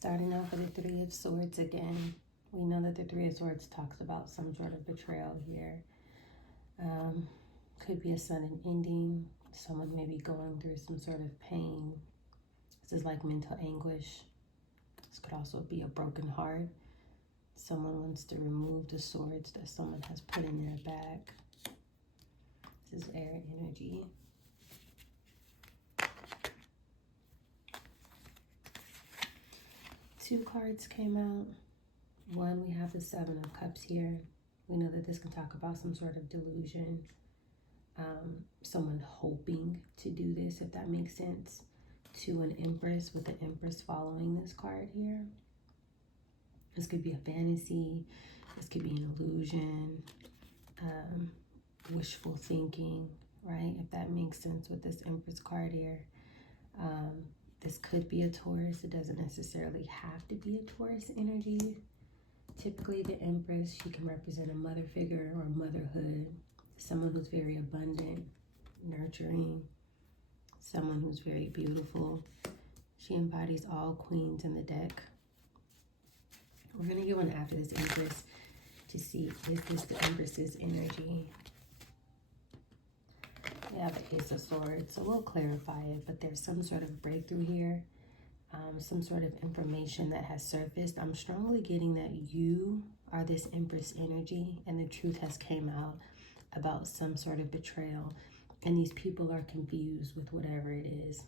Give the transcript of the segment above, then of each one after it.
Starting off with the Three of Swords again. We know that the Three of Swords talks about some sort of betrayal here. Could be a sudden ending. Someone may be going through some sort of pain. This is like mental anguish. This could also be a broken heart. Someone wants to remove the swords that someone has put in their back. This is air energy. Two cards came out. One, we have the Seven of Cups here. We know that this can talk about some sort of delusion. Someone hoping to do this, if that makes sense. Two, an Empress, with the Empress following this card here. This could be a fantasy. This could be an illusion. Wishful thinking, right? If that makes sense with this Empress card here. This could be a Taurus. It doesn't necessarily have to be a Taurus energy. Typically, the Empress, she can represent a mother figure or motherhood. Someone who's very abundant, nurturing. Someone who's very beautiful. She embodies all queens in the deck. We're going to get one after this Empress to see if this the Empress's energy. We have the Ace of Swords, so we'll clarify it, but there's some sort of breakthrough here, some sort of information that has surfaced. I'm strongly getting that you are this Empress energy, and the truth has came out about some sort of betrayal, and these people are confused with whatever it is.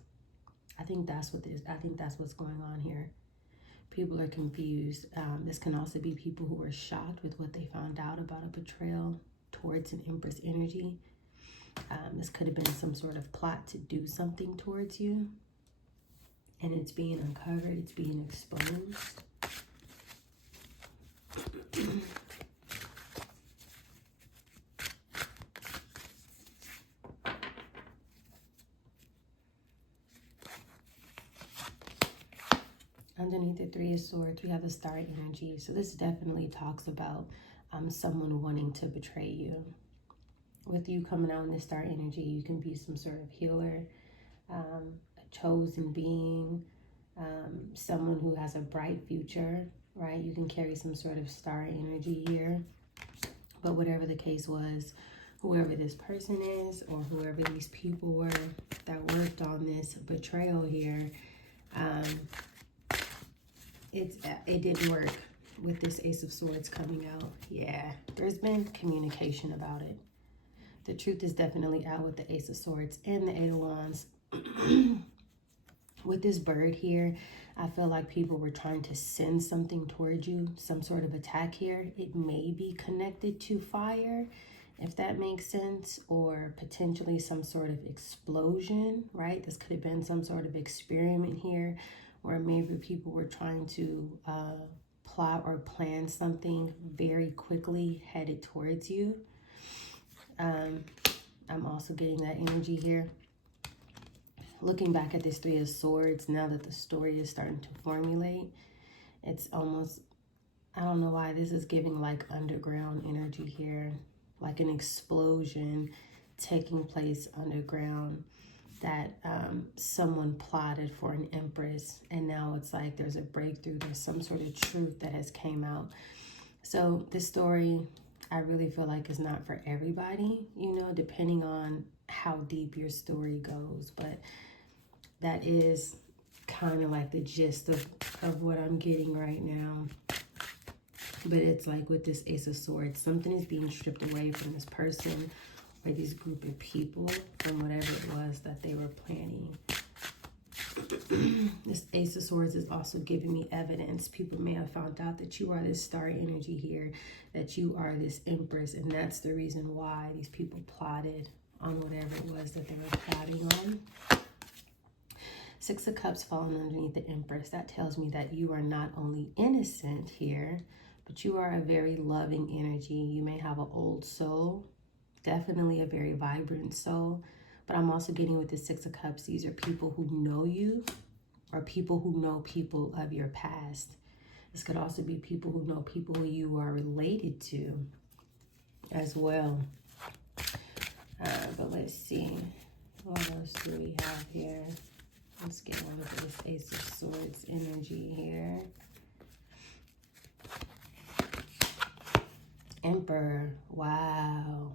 I think that's what's going on here. People are confused. This can also be people who were shocked with what they found out about a betrayal towards an Empress energy. This could have been some sort of plot to do something towards you, and it's being uncovered, it's being exposed. Underneath the Three of Swords, we have the Star energy. So this definitely talks about someone wanting to betray you. With you coming out in this Star energy, you can be some sort of healer, a chosen being, someone who has a bright future, right? You can carry some sort of Star energy here. But whatever the case was, whoever this person is or whoever these people were that worked on this betrayal here, it didn't work with this Ace of Swords coming out. Yeah, there's been communication about it. The truth is definitely out with the Ace of Swords and the Eight of Wands. With this bird here, I feel like people were trying to send something towards you, some sort of attack here. It may be connected to fire, if that makes sense, or potentially some sort of explosion, right? This could have been some sort of experiment here, where maybe people were trying to plot or plan something very quickly headed towards you. I'm also getting that energy here. Looking back at this Three of Swords, now that the story is starting to formulate, it's almost, I don't know why, this is giving like underground energy here, like an explosion taking place underground that someone plotted for an Empress, and now it's like there's a breakthrough, there's some sort of truth that has came out. So this story, I really feel like it's not for everybody, you know, depending on how deep your story goes. But that is kind of like the gist of what I'm getting right now. But it's like with this Ace of Swords, something is being stripped away from this person or this group of people from whatever it was that they were planning. This Ace of Swords is also giving me evidence. People may have found out that you are this Star energy here, that you are this Empress, and that's the reason why these people plotted on whatever it was that they were plotting on. Six of Cups falling underneath the Empress. That tells me that you are not only innocent here, but you are a very loving energy. You may have an old soul, definitely a very vibrant soul. But I'm also getting with the Six of Cups, these are people who know you or people who know people of your past. This could also be people who know people who you are related to as well. But let's see. What else do we have here? Let's get one of this Ace of Swords energy here. Emperor. Wow.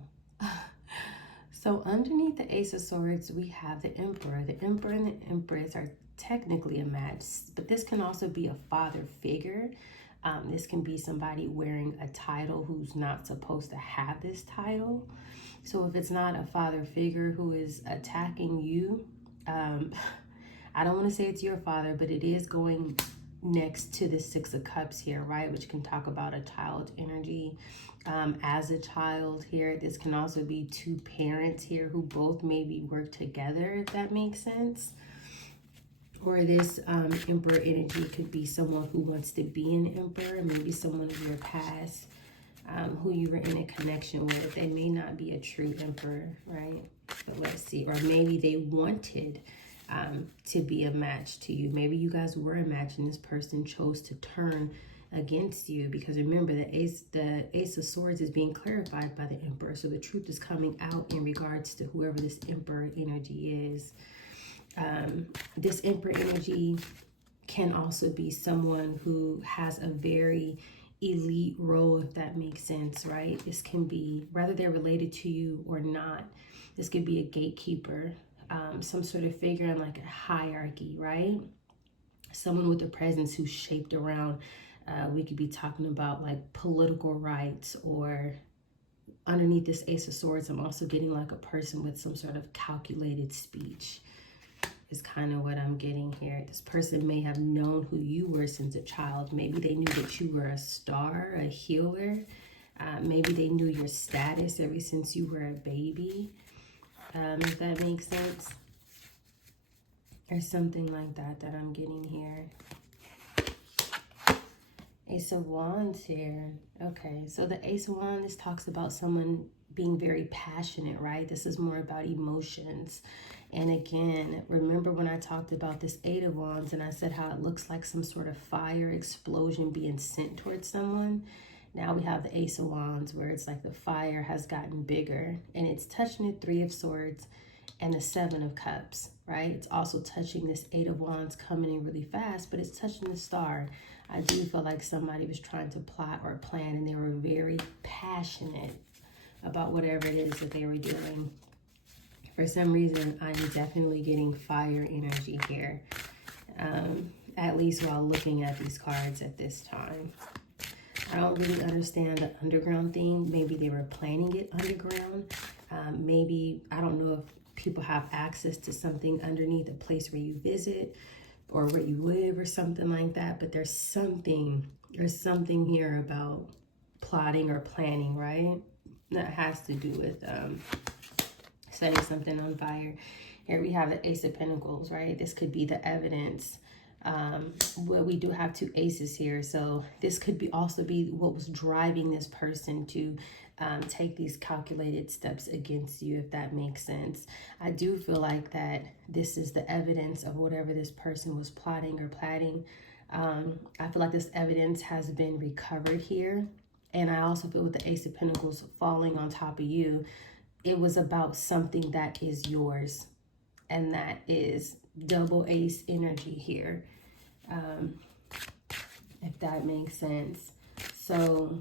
So underneath the Ace of Swords, we have the Emperor. The Emperor and the Empress are technically a match, but this can also be a father figure. This can be somebody wearing a title who's not supposed to have this title. So if it's not a father figure who is attacking you, I don't want to say it's your father, but it is going next to the Six of Cups here, right? Which can talk about a child energy. As a child here, this can also be two parents here who both maybe work together, if that makes sense. Or this Emperor energy could be someone who wants to be an Emperor, maybe someone of your past who you were in a connection with. They may not be a true Emperor, right? But let's see. Or maybe they wanted to be a match to you. Maybe you guys were a match and this person chose to turn against you, because remember the Ace of Swords is being clarified by the Emperor. So the truth is coming out in regards to whoever this Emperor energy is. This Emperor energy can also be someone who has a very elite role, if that makes sense, right? This can be, whether they're related to you or not, this could be a gatekeeper, some sort of figure in like a hierarchy, right? Someone with a presence who's shaped around, we could be talking about like political rights, or underneath this Ace of Swords, I'm also getting like a person with some sort of calculated speech is kind of what I'm getting here. This person may have known who you were since a child. Maybe they knew that you were a star, a healer. Maybe they knew your status ever since you were a baby, if that makes sense. Or something like that that I'm getting here. Ace of Wands here. Okay, so the Ace of Wands talks about someone being very passionate, right? This is more about emotions. And again, remember when I talked about this Eight of Wands and I said how it looks like some sort of fire explosion being sent towards someone? Now we have the Ace of Wands where it's like the fire has gotten bigger and it's touching the Three of Swords and the Seven of Cups, right? It's also touching this Eight of Wands coming in really fast, but it's touching the Star. I do feel like somebody was trying to plot or plan and they were very passionate about whatever it is that they were doing. For some reason, I'm definitely getting fire energy here, at least while looking at these cards at this time. I don't really understand the underground thing. Maybe they were planning it underground. Maybe, I don't know if people have access to something underneath a place where you visit or where you live or something like that. But there's something here about plotting or planning, right? That has to do with setting something on fire. Here we have the Ace of Pentacles, right? This could be the evidence. Well, we do have two aces here, so this could be also be what was driving this person to take these calculated steps against you, if that makes sense. I do feel like that this is the evidence of whatever this person was plotting or planning. I feel like this evidence has been recovered here. And I also feel with the Ace of Pentacles falling on top of you, it was about something that is yours. And that is double ace energy here. If that makes sense. So,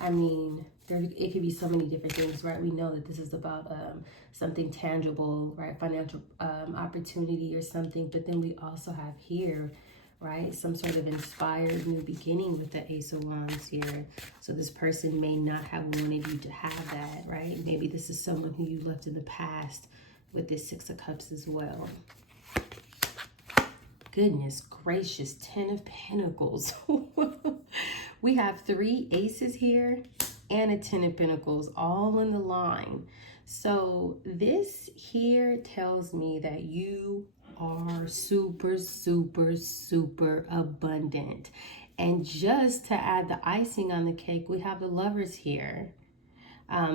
I mean, it could be so many different things, right? We know that this is about something tangible, right? Financial opportunity or something. But then we also have here, right, some sort of inspired new beginning with the Ace of Wands here. So this person may not have wanted you to have that, right? Maybe this is someone who you left in the past with this Six of Cups as well. Goodness gracious, Ten of Pentacles. We have three aces here and a Ten of Pentacles all in the line. So this here tells me that you are super, super, super abundant. And just to add the icing on the cake, we have the Lovers here.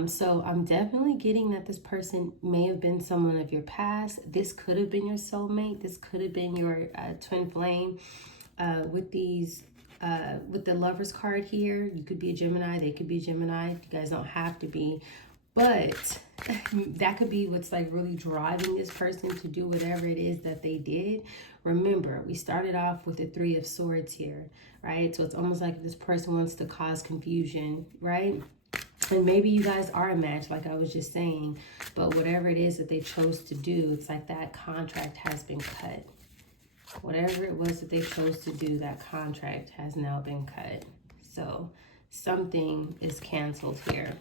So I'm definitely getting that this person may have been someone of your past. This could have been your soulmate. This could have been your twin flame. With the Lovers card here, you could be a Gemini. They could be a Gemini. You guys don't have to be. But that could be what's like really driving this person to do whatever it is that they did. Remember, we started off with the Three of Swords here, right? So it's almost like this person wants to cause confusion, right? And maybe you guys are a match, like I was just saying, but whatever it is that they chose to do, it's like that contract has been cut. Whatever it was that they chose to do, that contract has now been cut. So something is canceled here.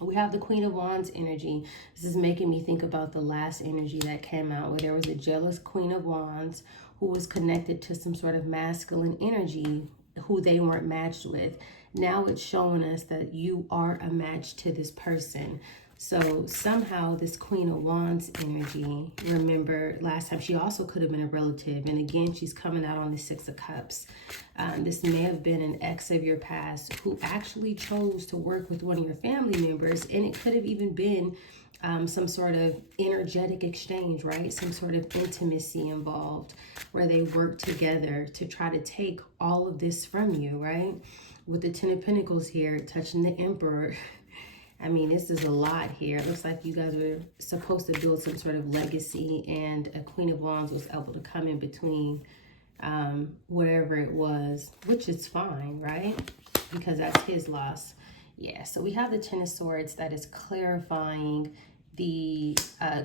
We have the Queen of Wands energy. This is making me think about the last energy that came out, where there was a jealous Queen of Wands who was connected to some sort of masculine energy who they weren't matched with. Now it's showing us that you are a match to this person. So somehow this Queen of Wands energy, remember last time, she also could have been a relative. And again, she's coming out on the Six of Cups. This may have been an ex of your past who actually chose to work with one of your family members. And it could have even been some sort of energetic exchange, right? Some sort of intimacy involved where they work together to try to take all of this from you, right? With the Ten of Pentacles here, touching the Emperor. I mean, this is a lot here. It looks like you guys were supposed to build some sort of legacy, and a Queen of Wands was able to come in between whatever it was, which is fine, right? Because that's his loss. Yeah, so we have the Ten of Swords that is clarifying the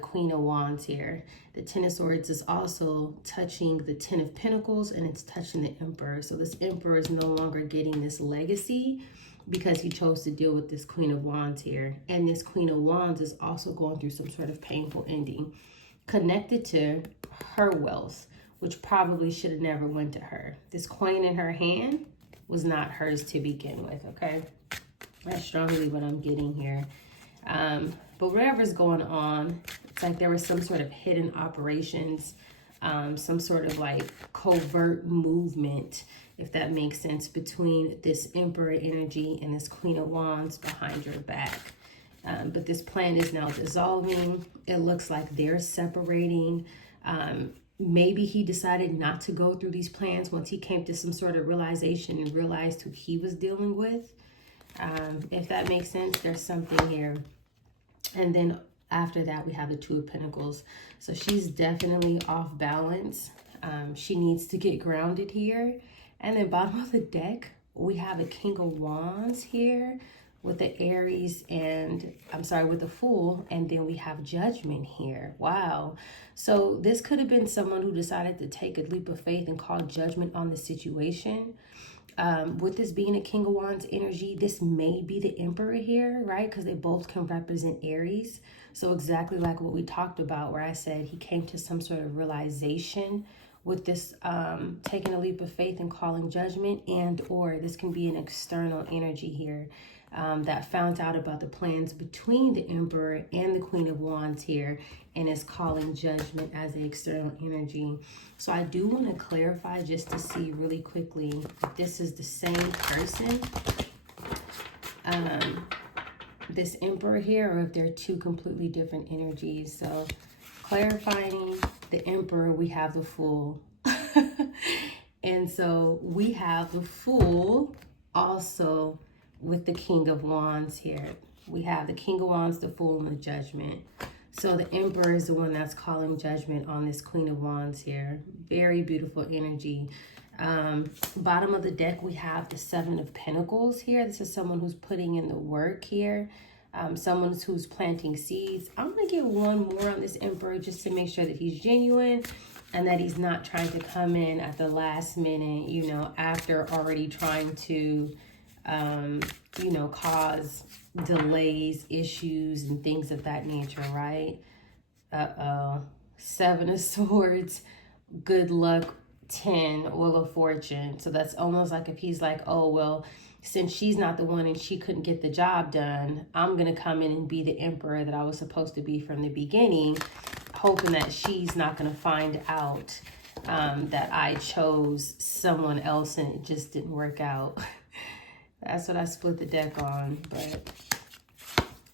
Queen of Wands here. The Ten of Swords is also touching the Ten of Pentacles, and it's touching the Emperor. So this Emperor is no longer getting this legacy because he chose to deal with this Queen of Wands here. And this Queen of Wands is also going through some sort of painful ending connected to her wealth, which probably should have never went to her. This coin in her hand was not hers to begin with, okay? That's strongly what I'm getting here. But whatever's going on, it's like there was some sort of hidden operations, some sort of like covert movement, if that makes sense, between this Emperor energy and this Queen of Wands behind your back. But this plan is now dissolving. It looks like they're separating. Maybe he decided not to go through these plans once he came to some sort of realization and realized who he was dealing with. If that makes sense, there's something here. And then after that, we have the Two of Pentacles. So she's definitely off balance. She needs to get grounded here. And then bottom of the deck, we have a King of Wands here with the Aries and, with the Fool. And then we have Judgment here. Wow. So this could have been someone who decided to take a leap of faith and call judgment on the situation. With this being a King of Wands energy, this may be the Emperor here, right? Because they both can represent Aries. So exactly like what we talked about, where I said he came to some sort of realization with this taking a leap of faith and calling judgment, and or this can be an external energy here that found out about the plans between the Emperor and the Queen of Wands here and is calling judgment as the external energy. So I do want to clarify just to see really quickly if this is the same person, this Emperor here, or if they're two completely different energies. So clarifying the Emperor, we have the Fool. And so we have the Fool also with the King of Wands here. We have the King of Wands, the Fool, and the Judgment. So the Emperor is the one that's calling judgment on this Queen of Wands here. Very beautiful energy. Bottom of the deck, we have the Seven of Pentacles here. This is someone who's putting in the work here. Someone who's planting seeds. I'm going to get one more on this Emperor just to make sure that he's genuine and that he's not trying to come in at the last minute, you know, after already trying to, you know, cause delays, issues, and things of that nature, right? Seven of Swords, good luck, 10, Wheel of Fortune. So that's almost like if he's like, oh, well, since she's not the one and she couldn't get the job done, I'm going to come in and be the Emperor that I was supposed to be from the beginning, hoping that she's not going to find out that I chose someone else and it just didn't work out. That's what I split the deck on. But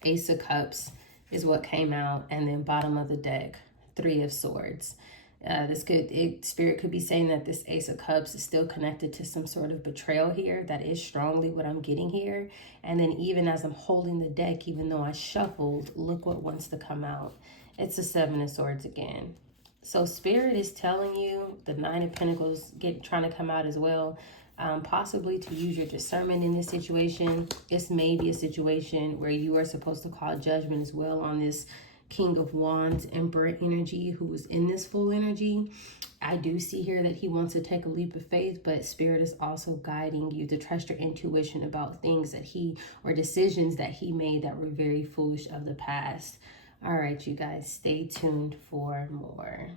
Ace of Cups is what came out. And then bottom of the deck, Three of Swords Spirit could be saying that this Ace of Cups is still connected to some sort of betrayal here. That is strongly what I'm getting here. And then even as I'm holding the deck, even though I shuffled, look what wants to come out. It's the Seven of Swords again. So Spirit is telling you, the Nine of Pentacles trying to come out as well, possibly to use your discernment in this situation. This may be a situation where you are supposed to call judgment as well on this King of Wands, Emperor energy, who is in this full energy. I do see here that he wants to take a leap of faith, but Spirit is also guiding you to trust your intuition about things that or decisions that he made that were very foolish of the past. All right, you guys, stay tuned for more.